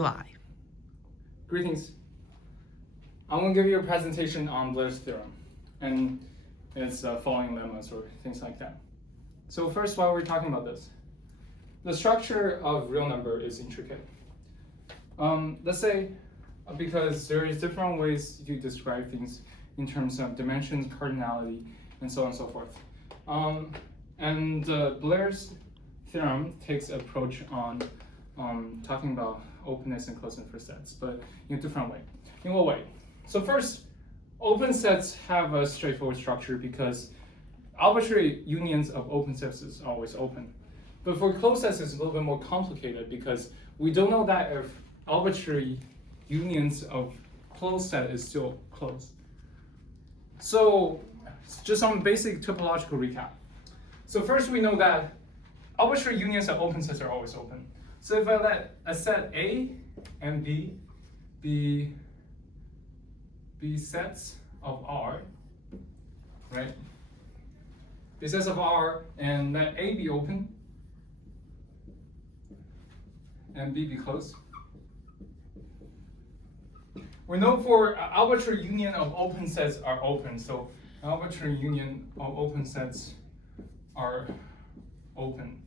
July. Greetings. I'm going to give you a presentation on Baire's theorem and its following lemmas or things like that. So first, while we're talking about this, the structure of real number is intricate. Let's say, because there is different ways to describe things in terms of dimensions, cardinality, and so on and so forth. Baire's theorem takes an approach on talking about openness and closeness for sets, but in a different way. In what way? So first, open sets have a straightforward structure because arbitrary unions of open sets is always open. But for closed sets, it's a little bit more complicated because we don't know that if arbitrary unions of closed set is still closed. So just some basic topological recap. So first, we know that arbitrary unions of open sets are always open. So if I let a set A and B be sets of R, right? Be sets of R, and let A be open and B be closed. We know for arbitrary union of open sets are open. So arbitrary union of open sets are open.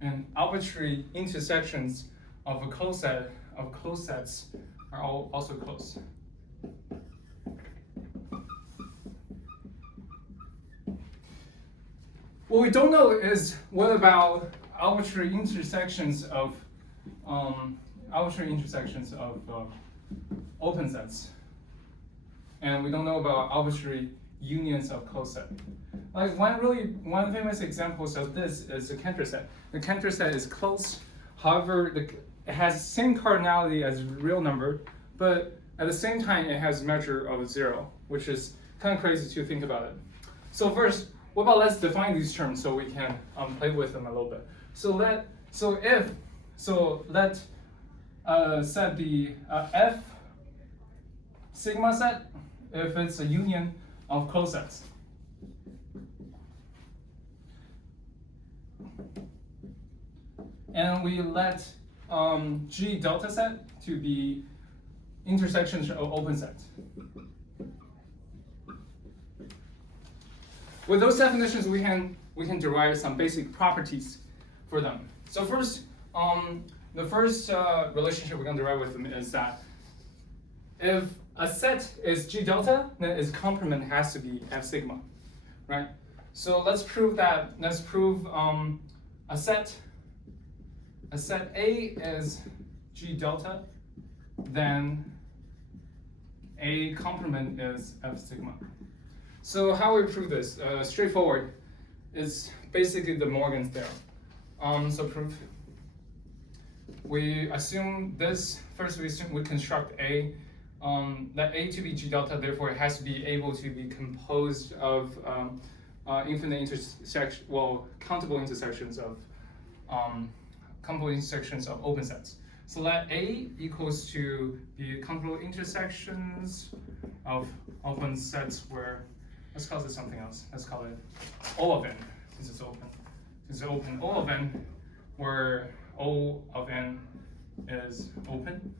And arbitrary intersections of a closed set of closed sets are also closed. What we don't know is what about arbitrary intersections of open sets, and we don't know about arbitrary unions of closed set. Like one famous examples of this is the Cantor set. The Cantor set is closed, however, it has same cardinality as real number, but at the same time it has measure of 0, which is kind of crazy to think about it. So first, let's define these terms so we can play with them a little bit. So let set be F sigma set if it's a union of closed sets. And we let G delta set to be intersections of open sets. With those definitions, we can derive some basic properties for them. So first, the first relationship we're going to derive with them is that if a set is G delta, then its complement has to be F sigma, right? So let's prove that. Let's prove a set A is G delta, then A complement is F sigma. So how we prove this? Straightforward. It's basically the Morgan theorem. So proof. We assume this. First, we construct A. Let A to be G delta. Therefore, it has to be able to be composed of infinite countable intersections of open sets. So let A equals to be countable intersections of open sets where, let's call this something else. Let's call it O of n, since it's open. Since it's open, O of n, where O of n is open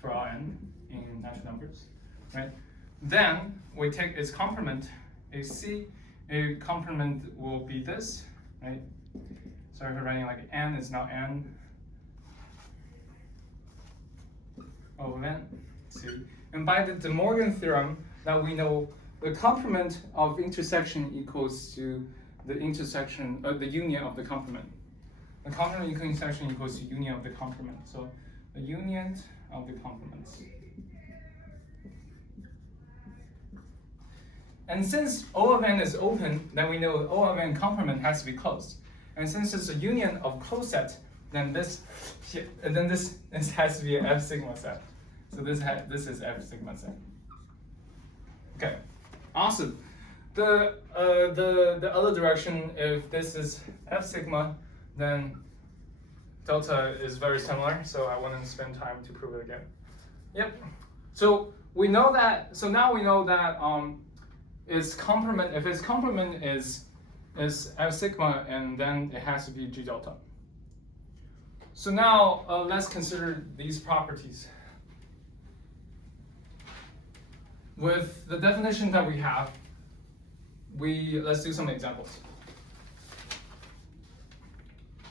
for all n in natural numbers, right? Then we take its complement, AC. A complement will be this, right? Sorry for writing like n is now n of n. See, and by the De Morgan theorem, now we know the complement of intersection equals to the intersection, the union of the complement. The complement intersection equals to union of the complement. So the union of the complements. And since O of n is open, then we know O of n complement has to be closed. And since it's a union of closed set, then this has to be an F sigma set. So this is F sigma set. Okay, awesome. The other direction, if this is F sigma, then delta is very similar. So I wouldn't spend time to prove it again. Yep. So we know that. So now we know that its complement. If its complement is F sigma, and then it has to be G delta. So now let's consider these properties. With the definition that we have, let's do some examples.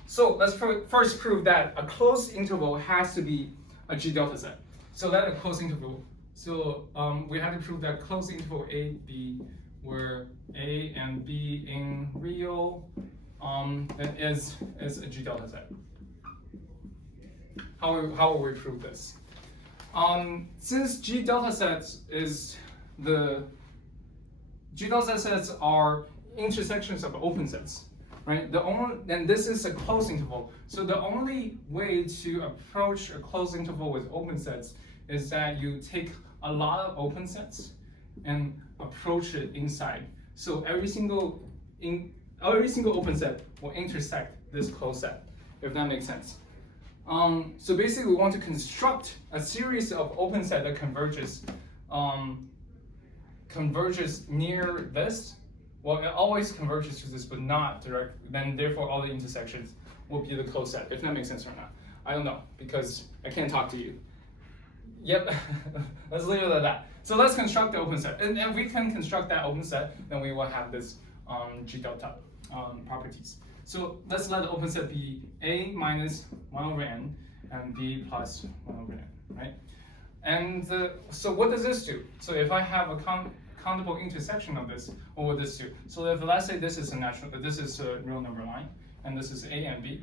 So let's first prove that a closed interval has to be a G delta set. So that a closed interval. So we had to prove that closed interval A, B, where A and B in real is a G delta set. How will we prove this? Since G delta sets are intersections of open sets, right? And this is a closed interval. So the only way to approach a closed interval with open sets is that you take a lot of open sets and approach it inside. So every single open set will intersect this closed set, if that makes sense. So basically, we want to construct a series of open set that converges near this. Well, it always converges to this, but not directly. Then, therefore, all the intersections will be the closed set. If that makes sense or not, I don't know because I can't talk to you. Yep, let's leave it at that. So let's construct the open set, and if we can construct that open set, then we will have this G delta properties. So let's let the open set be A minus 1 over n and B plus 1 over n, right? And so what does this do? So if I have a countable intersection of this, what would this do? So if let's say this is a real number line, and this is A and B,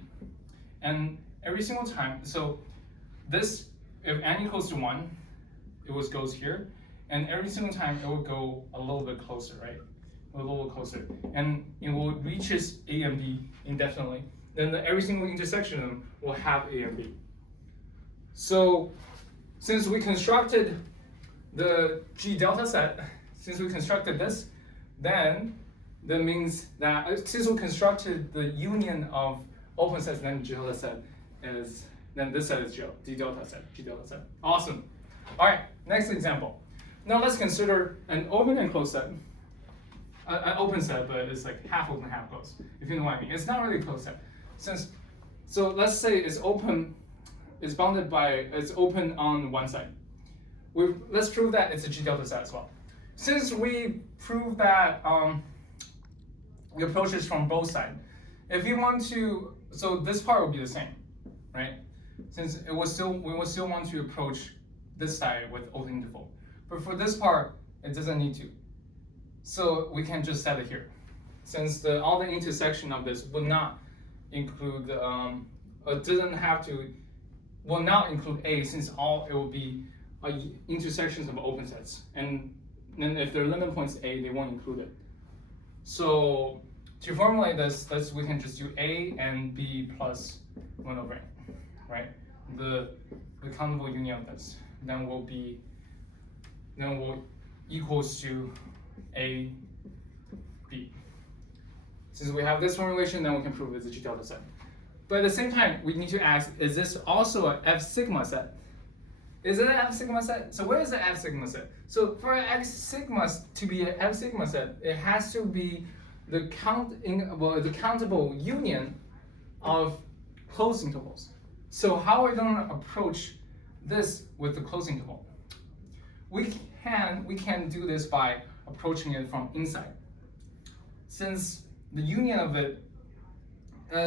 and every single time, so this, if n equals to 1, it goes here, and every single time it will go a little bit closer, right? A little closer, and it will reaches A and B indefinitely. Then every single intersection of them will have A and B. So since we constructed the G delta set, since we constructed this, then that means that since we constructed the union of open sets, then G delta set is, then this set is G delta set. Awesome. All right, next example. Now let's consider an open and closed set. An open set, but it's like half open, half closed, if you know what I mean. It's not really a closed set. So let's say it's open, it's open on one side. Let's prove that it's a G delta set as well. Since we proved that the approaches from both sides, if you want to, so this part will be the same, right? Since we will still want to approach this side with open interval. But for this part, it doesn't need to. So we can just set it here. Since all the intersection of this will not include, will not include A, since it will be intersections of open sets. And then if their limit points A, they won't include it. So to formulate this, we can just do A and B plus 1 over n, right? The countable union of this then will equals to A, B. Since we have this formulation, then we can prove it's a G delta set. But at the same time, we need to ask, is this also an F sigma set? Is it an F sigma set? So where is the F sigma set? So for X sigma to be an F sigma set, it has to be the countable union of closed intervals. So how are we going to approach this with the closed interval? We can do this by approaching it from inside. Since the union of it,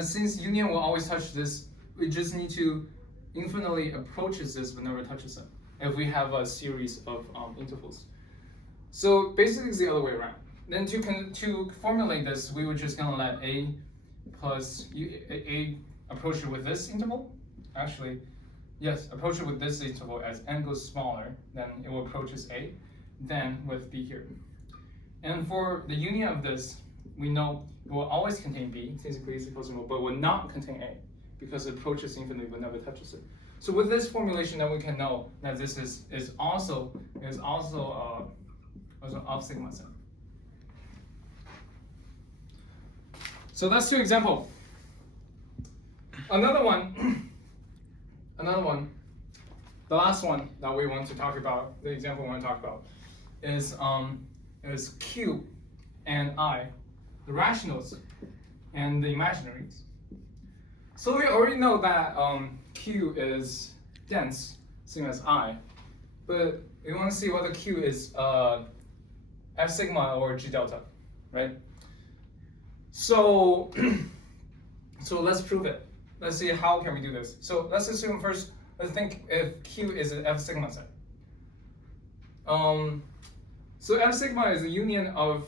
since union will always touch this, we just need to infinitely approaches this whenever it touches it, if we have a series of intervals. So basically it's the other way around. Then to formulate this, we were just gonna let A plus A approach it with this interval. Actually, yes, approach it with this interval as n goes smaller, then it will approaches A, then with B here. And for the union of this, we know it will always contain B, since it creates a closed interval, but will not contain A, because it approaches infinitely but never touches it. So with this formulation, then we can know that this is also an off sigma set. So that's 2 examples. Another one, the last one that we want to talk about, the example we want to talk about, is Q and I, the rationals and the imaginaries. So we already know that Q is dense, same as I, but we want to see whether Q is F sigma or G delta, right? So, so let's prove it. Let's see how can we do this. So let's assume first, let's think if Q is an F sigma set. So F sigma is a union of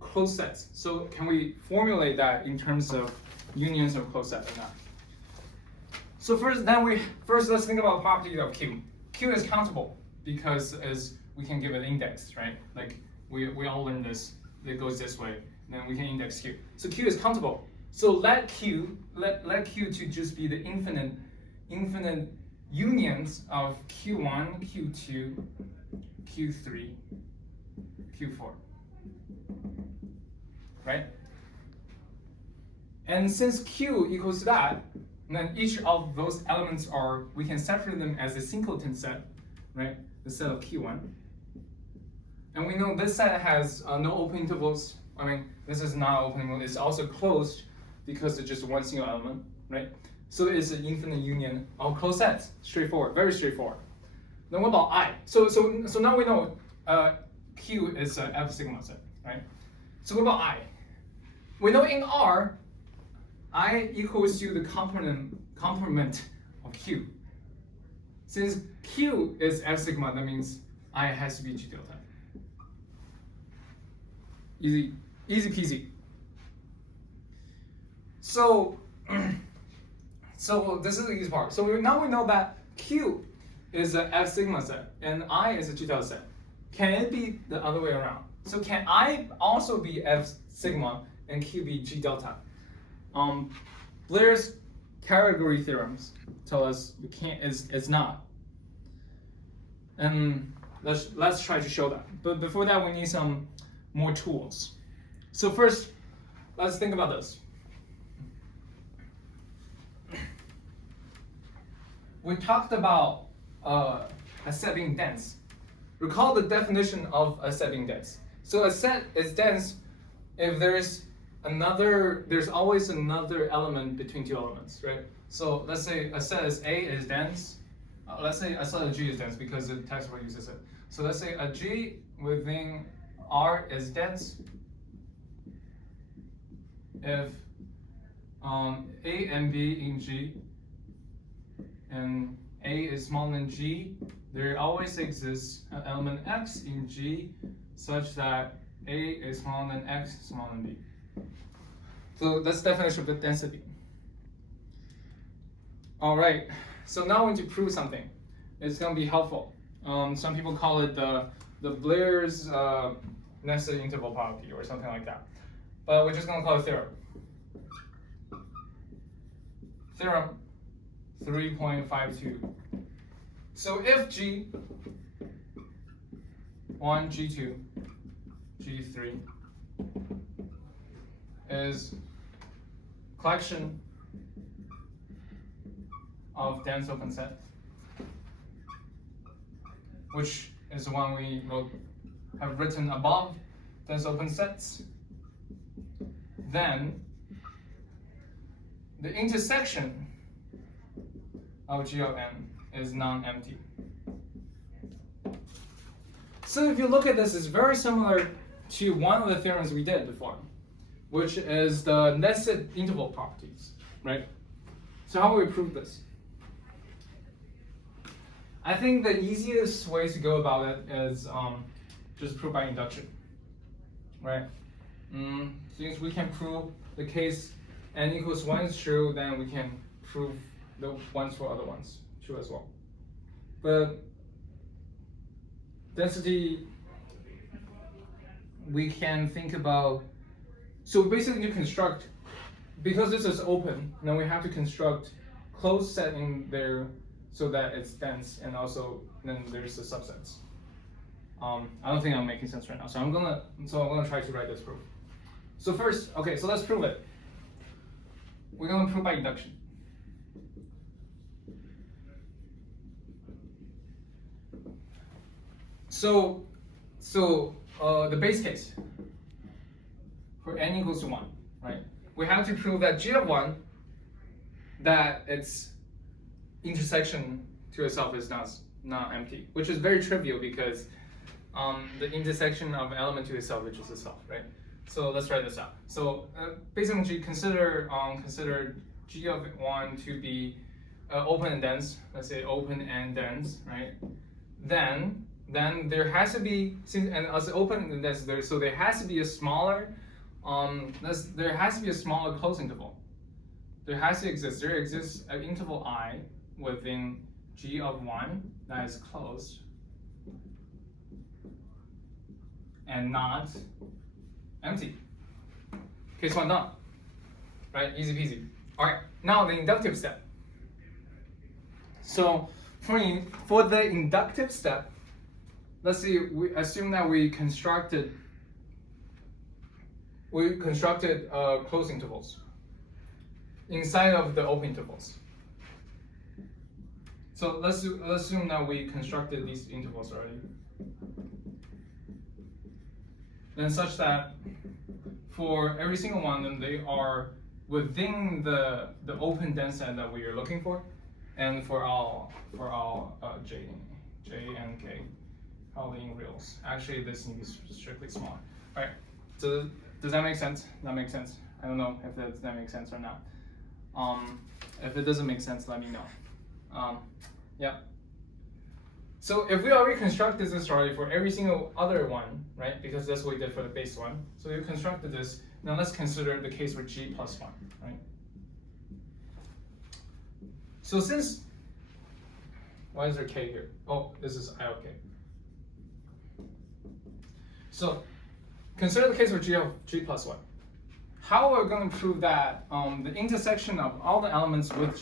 closed sets. So can we formulate that in terms of unions of closed sets or not? So first let's think about property of Q. Q is countable because as we can give it index, right? Like we all learned this. It goes this way, then we can index Q. So Q is countable. So let Q to just be the infinite unions of Q1, Q2, Q3, Q4, right? And since Q equals that, then each of those elements we can separate them as a singleton set, right? The set of Q1. And we know this set has no open intervals. I mean, this is not open interval. It's also closed because it's just one single element, right? So it's an infinite union of closed sets. Straightforward, very straightforward. Then what about I? So now we know Q is an F sigma set, right? So what about I? We know in R, I equals to the complement of Q. Since Q is F sigma, that means I has to be G delta. Easy peasy. So this is the easy part. So now we know that Q is an F sigma set and I is a G delta set. Can it be the other way around? So can I also be F sigma and Q be G delta? Baire's category theorems tell us we can't. It's not. And let's try to show that. But before that, we need some more tools. So first, let's think about this. We talked about a set being dense. Recall the definition of a set being dense. So a set is dense if there's always another element between two elements, right? So let's say a set is A is dense. Let's say a set of G is dense because the textbook uses it. So let's say a G within R is dense if A and B in G and A is smaller than G, there always exists an element X in G such that A is smaller than X, smaller than B. So that's the definition of the density. All right, so now we need to prove something. It's going to be helpful. Some people call it the Baire's nested interval property or something like that. But we're just going to call it theorem. Theorem 3.52. So if G1, G2, G3 is collection of dense open set, which is the one we have written above, dense open sets, then the intersection of G of n is non-empty. So if you look at this, it's very similar to one of the theorems we did before, which is the nested interval properties, right? So how will we prove this? I think the easiest way to go about it is just prove by induction, right? Since we can prove the case n equals 1 is true, then we can prove the ones for other ones true as well. But density, we can think about, so we basically need to construct, because this is open, then we have to construct closed set in there so that it's dense, and also then there's the subsets. I don't think I'm making sense right now, so I'm gonna try to write this proof. So first, okay, so let's prove it. We're gonna prove by induction. So the base case for n equals to 1, right? We have to prove that G of 1 that its intersection to itself is not empty, which is very trivial because the intersection of element to itself is just itself, right? So let's try this out. So based on G, consider G of 1 to be open and dense. Let's say open and dense, right? Then there has to be, and as open and dense, so there has to be a smaller closed interval. There exists an interval I within G of 1 that is closed and not empty. Case 1 done. Right? Easy peasy. Alright, now the inductive step. So for the inductive step, let's see, we assume that we constructed closed intervals inside of the open intervals. So let's assume that we constructed these intervals already. Then such that for every single one of them, they are within the open dense set that we are looking for, and for all J and K, Howling reals. Actually, this needs to be strictly smaller. All right. So does that make sense? That makes sense. I don't know if that makes sense or not. If it doesn't make sense, let me know. Yeah. So if we already constructed this already for every single other one, right? Because that's what we did for the base one. So we constructed this. Now let's consider the case with G plus 1, right? So since, why is there K here? Oh, this is I of K. So consider the case with G plus 1. How are we going to prove that the intersection of all the elements with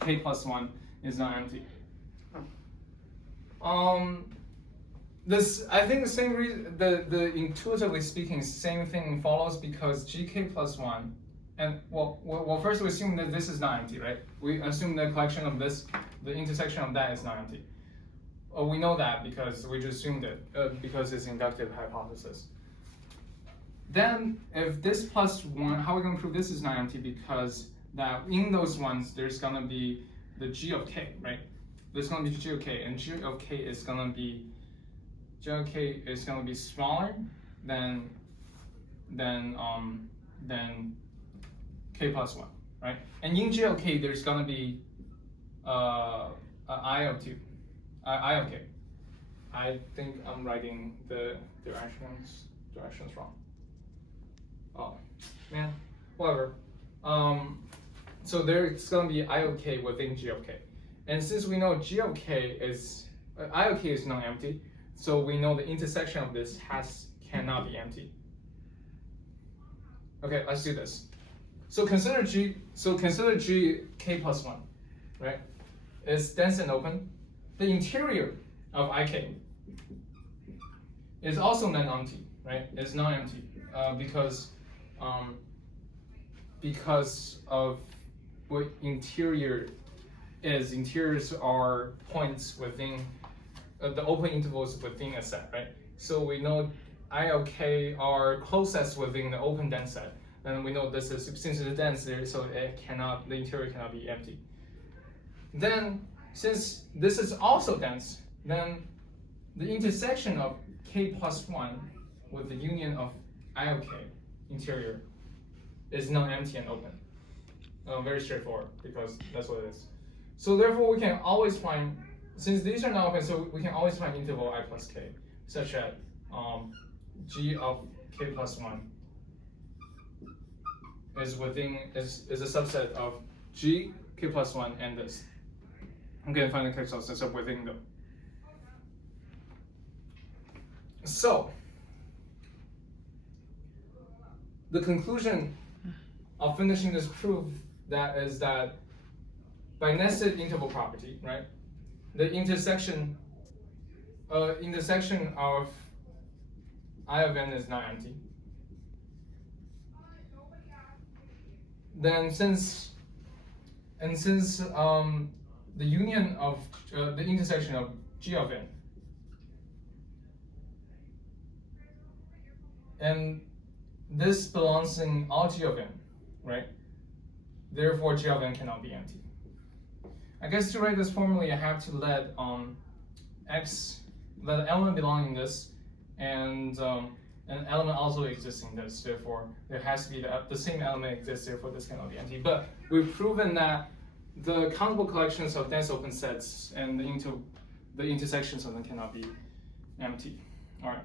K plus 1 is not empty? I think the same reason, the intuitively speaking, same thing follows because GK plus 1, and well, first we assume that this is not empty, right? We assume the collection of this, the intersection of that is not empty. We know that because we just assumed it because it's inductive hypothesis. Then if this plus 1, how are we going to prove this is not empty? Because that in those ones there's going to be the G of K, right? There's going to be G of K, and G of K is going to be smaller than K plus 1, right? And in G of K, there's going to be I of K. I think I'm writing the directions wrong. Oh man, whatever. So there's going to be I of K within G of K. And since we know G of K is, I of K is non-empty, so we know the intersection of this cannot be empty. Okay, let's do this. So consider G K plus 1, right? It's dense and open. The interior of IK is also non-empty, right? It's non-empty because of what interior is. Interiors are points within the open intervals within a set, right? So we know I of K are closest within the open dense set. Then we know this is, since it's dense there, so the interior cannot be empty. Then since this is also dense, then the intersection of K plus 1 with the union of I of K interior is non-empty and open. Very straightforward because that's what it is. So therefore we can always find, since these are not open, so we can always find interval I plus K, such that G of K plus 1 is a subset of G, K plus 1, and this. I'm going to find the K subset within them. So, the conclusion of finishing this proof is that by nested interval property, right, the intersection of I of n is not empty. Then since the union of the intersection of G of n and this belongs in all G of n, right? Therefore, G of n cannot be empty. I guess to write this formally, I have to let let the element belong in this, and an element also exists in this. Therefore, there has to be the same element exists. Therefore, this cannot be empty. But we've proven that the countable collections of dense open sets and the intersections of them cannot be empty. All right.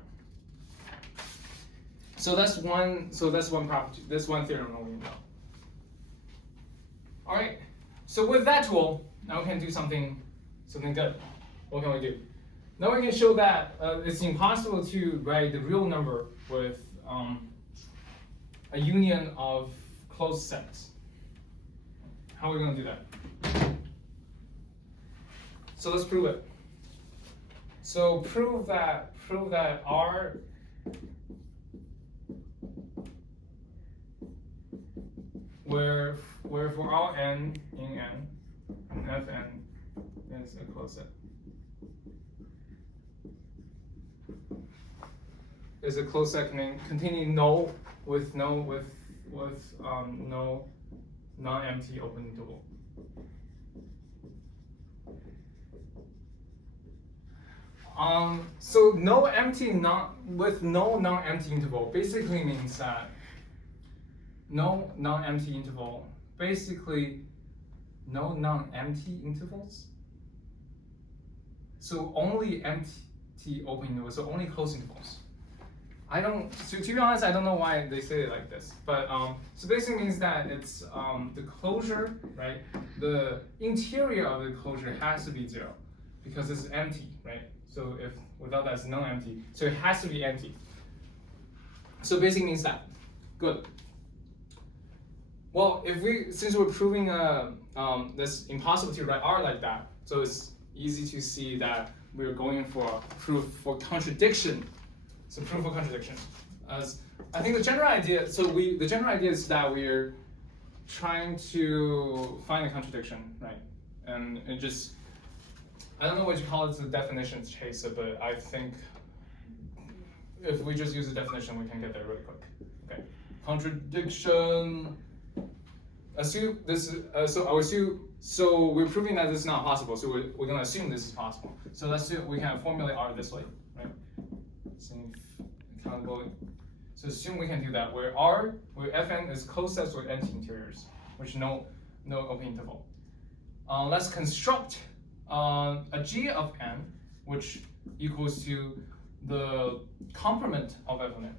So that's one. So that's one property. That's one theorem that we know. All right. So with that tool, now we can do something good. What can we do? Now we can show that it's impossible to write the real number with a union of closed sets. How are we going to do that? So let's prove it. So prove that R where for all n in n, Fn is a closed set. Is a closed set containing no with no non-empty open interval. So no non-empty interval basically means that no non-empty interval, basically no non-empty intervals. So only empty open intervals, so only closed intervals. So to be honest, I don't know why they say it like this, but so basically means that it's the closure, right? The interior of the closure has to be 0 because it's empty, right? So if without that, it's non-empty. So it has to be empty. So basically means that. Good. Well, since we're proving this impossible to write R like that, so it's easy to see that we're going for a proof for contradiction. So proof of contradiction. As I think the general idea. The general idea is that we're trying to find a contradiction, right? And it just, I don't know what you call it, the definitions chaser, but I think if we just use the definition, we can get there really quick. Okay, contradiction. Assume this. So we're proving that this is not possible. So we're going to assume this is possible. So let's do. We can formulate R this way, right? Accountability. So assume we can do that where Fn is closed sets with empty interiors, which no open interval. Let's construct a G of n, which equals to the complement of Fn.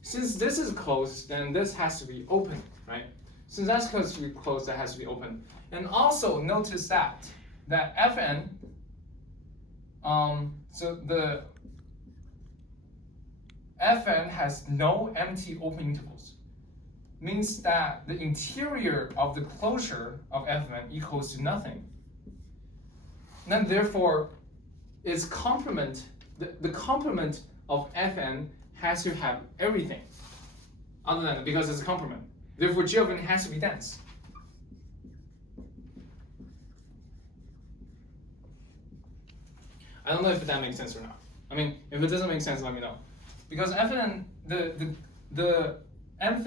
Since this is closed, then this has to be open, right? Since that's supposed to be closed, that has to be open. And also notice that Fn, so the Fn has no empty open intervals. Means that the interior of the closure of Fn equals to nothing. Then therefore, its complement, the complement of Fn has to have everything, other than because it's a complement. Therefore, G of n has to be dense. I don't know if that makes sense or not. I mean, if it doesn't make sense, let me know. Because Fn, the f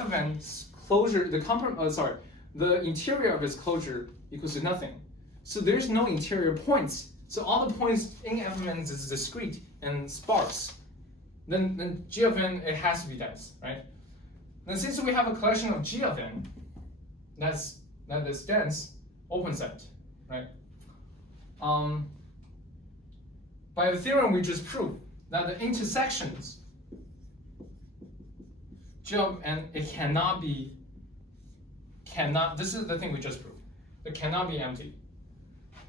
of n's closure, the interior of its closure equals to nothing. So there's no interior points. So all the points in f of n is discrete and sparse. Then G of n, it has to be dense, right? Then since we have a collection of G of n, that is dense, open set, right? By the theorem we just proved that the intersections G of n, it cannot, this is the thing we just proved. It cannot be empty.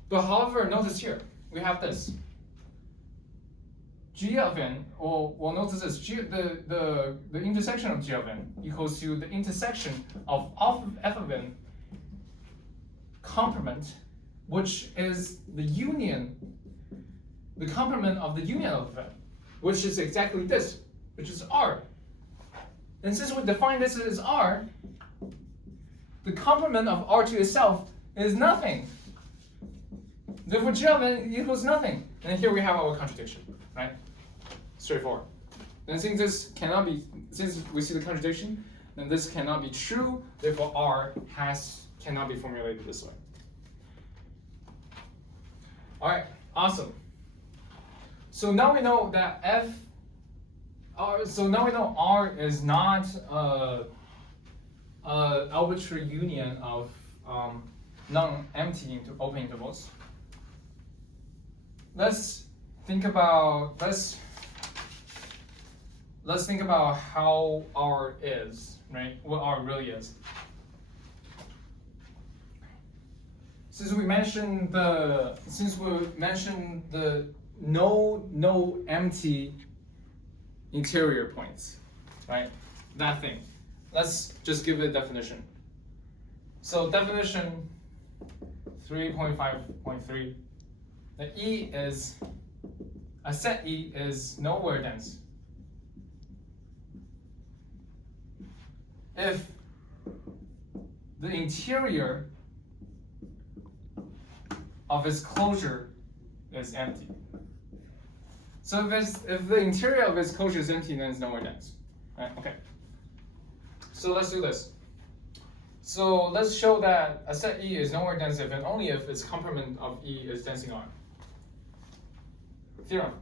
But however, notice here, we have this. G of n, or well, notice this, the intersection of G of n equals to the intersection of f of n complement, which is the union, the complement of the union of n, which is exactly this, which is R. And since we define this as R, the complement of R to itself is nothing. Therefore, G of n equals nothing. And here we have our contradiction, right? Straightforward. And since this cannot be, since we see the contradiction, then this cannot be true. Therefore, R cannot be formulated this way. All right, awesome. So now we know that so now we know R is not an arbitrary union of non-empty into open intervals. Let's think about how R is, right? What R really is. Since we mentioned the no empty interior points, right? That thing. Let's just give it a definition. So definition 3.5.3. The E is a set E is nowhere dense if the interior of its closure is empty. So if the interior of its closure is empty, then it's nowhere dense. Right? Okay. So let's do this. So let's show that a set E is nowhere dense if and only if its complement of E is dense in R. Theorem.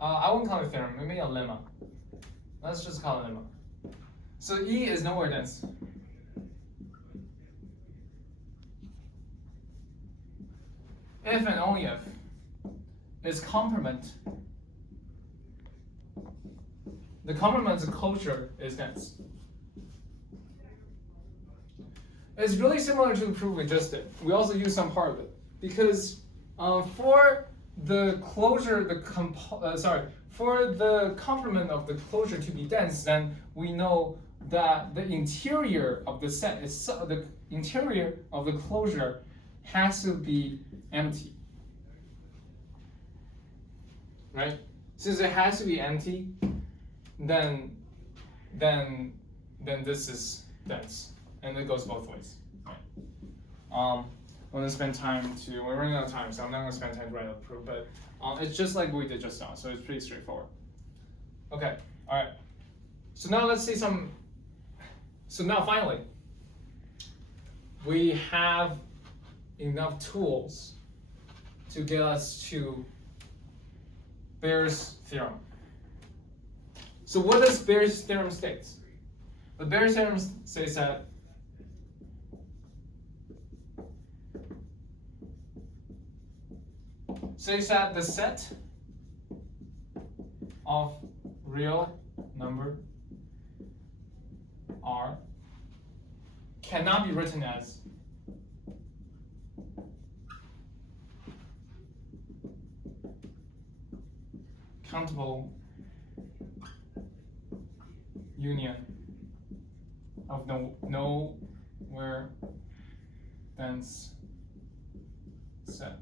I won't call it theorem, maybe a lemma. Let's just call it lemma. So E is nowhere dense if and only if its complement, the complement's closure is dense. It's really similar to the proof we just did. We also use some part of it because for the closure, for the complement of the closure to be dense, then we know that the interior of the set is the interior of the closure has to be empty, right? Since it has to be empty, then this is dense, and it goes both ways. I'm gonna spend time we're running out of time, so I'm not gonna spend time to write out the proof, but it's just like we did just now, so it's pretty straightforward. Okay, all right. So now let's see some. So now finally, we have enough tools to get us to Baire's theorem. So what does Baire's theorem state? The Baire's theorem says that the set of real number R cannot be written as countable union of nowhere dense set.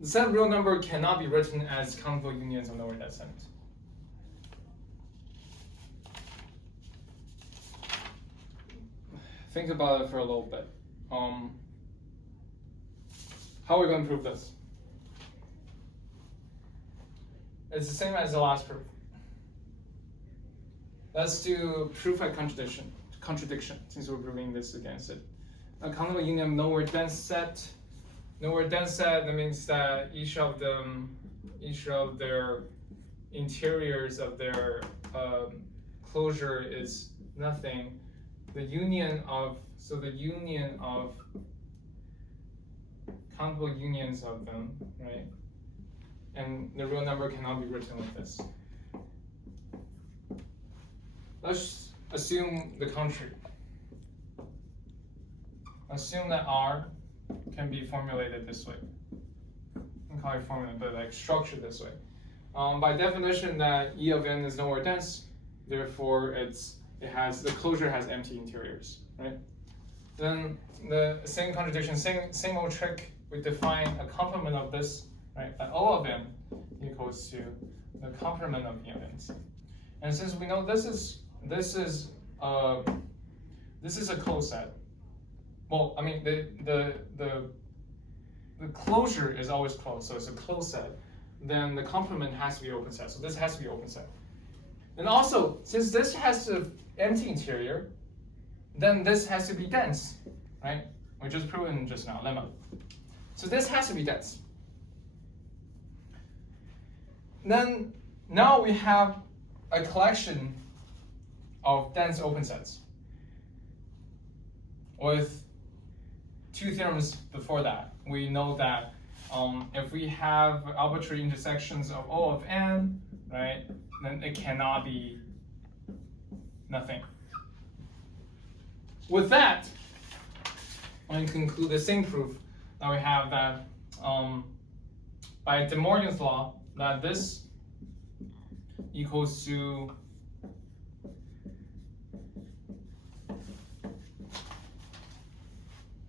The set of real number cannot be written as countable unions of nowhere dense set. Think about it for a little bit. How are we going to prove this? It's the same as the last proof. Let's do proof by contradiction, since we're proving this against it. A countable union of nowhere dense set. Nowhere dense set, that means that each of their interiors of their closure is nothing. The union of countable unions of them, right? And the real number cannot be written like this. Let's assume the contrary. Assume that R can be formulated this way. I don't call it formula, but like structured this way. By definition, that E of n is nowhere dense, therefore the closure has empty interiors, right? Then the same contradiction, same old trick. We define a complement of this, right? That O of n equals to the complement of E of n. And since we know this is a closed set. Well, I mean the closure is always closed, so it's a closed set. Then the complement has to be open set. So this has to be open set. And also, since this has an empty interior, then this has to be dense, right? We just proven just now, lemma. So this has to be dense. Then now we have a collection of dense open sets with two theorems before that. We know that if we have arbitrary intersections of O of n, right, then it cannot be nothing. With that, I can conclude the same proof that we have that by De Morgan's law, that this equals to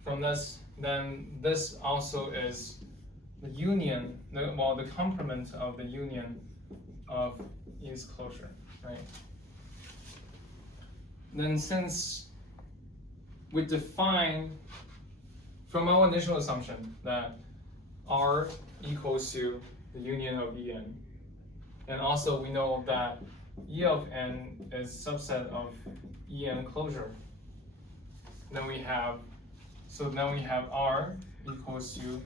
from this, then this also is the union, the complement of the union of E's closure, right? Then since we define from our initial assumption that R equals to the union of En, and also we know that E of n is subset of En closure, then we have R equals to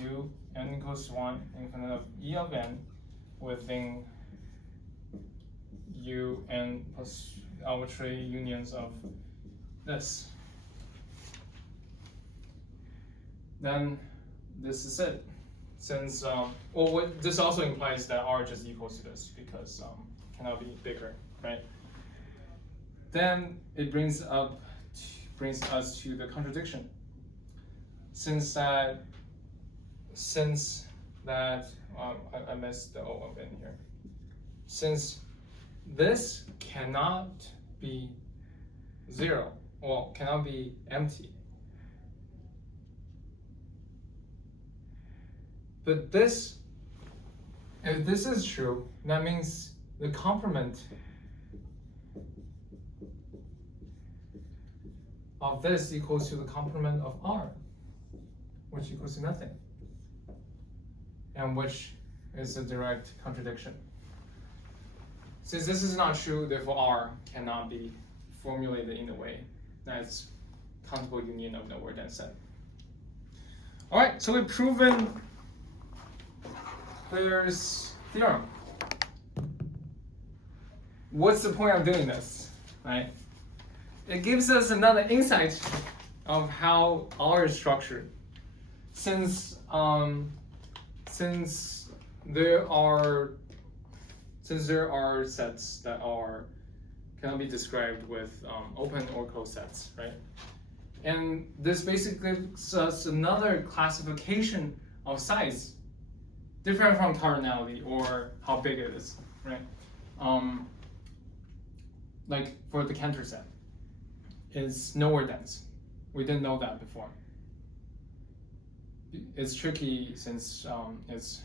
U n equals to 1 infinite of E of n within U n plus arbitrary unions of this. Then this is it. Since this also implies that R just equals to this because cannot be bigger, right? Then it brings us to the contradiction. Since that I missed the O of n here. Since this cannot be 0, well, cannot be empty. But this, if this is true, that means the complement of this equals to the complement of R, which equals to nothing, and which is a direct contradiction. Since this is not true, therefore R cannot be formulated in a way that is countable union of nowhere dense set. All right, so we've proven Baire's theorem. What's the point of doing this, right? It gives us another insight of how R is structured. Since there are sets that cannot be described with open or closed sets, right? And this basically gives us another classification of size, different from cardinality or how big it is, right? Like for the Cantor set, it's nowhere dense. We didn't know that before. It's tricky since it's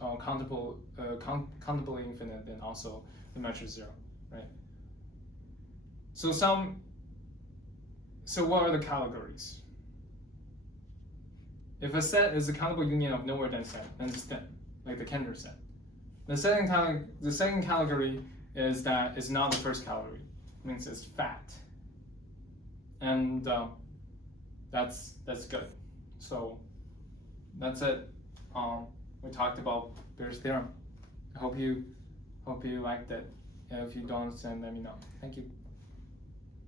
countably infinite, and also the measure 0, right? So what are the categories? If a set is a countable union of nowhere dense set, then it's thin, like the Cantor set. The second category is that it's not the first category. It means it's fat, and that's good. So that's it. We talked about Baire's theorem. I hope you liked it. And if you don't, then let me know. Thank you.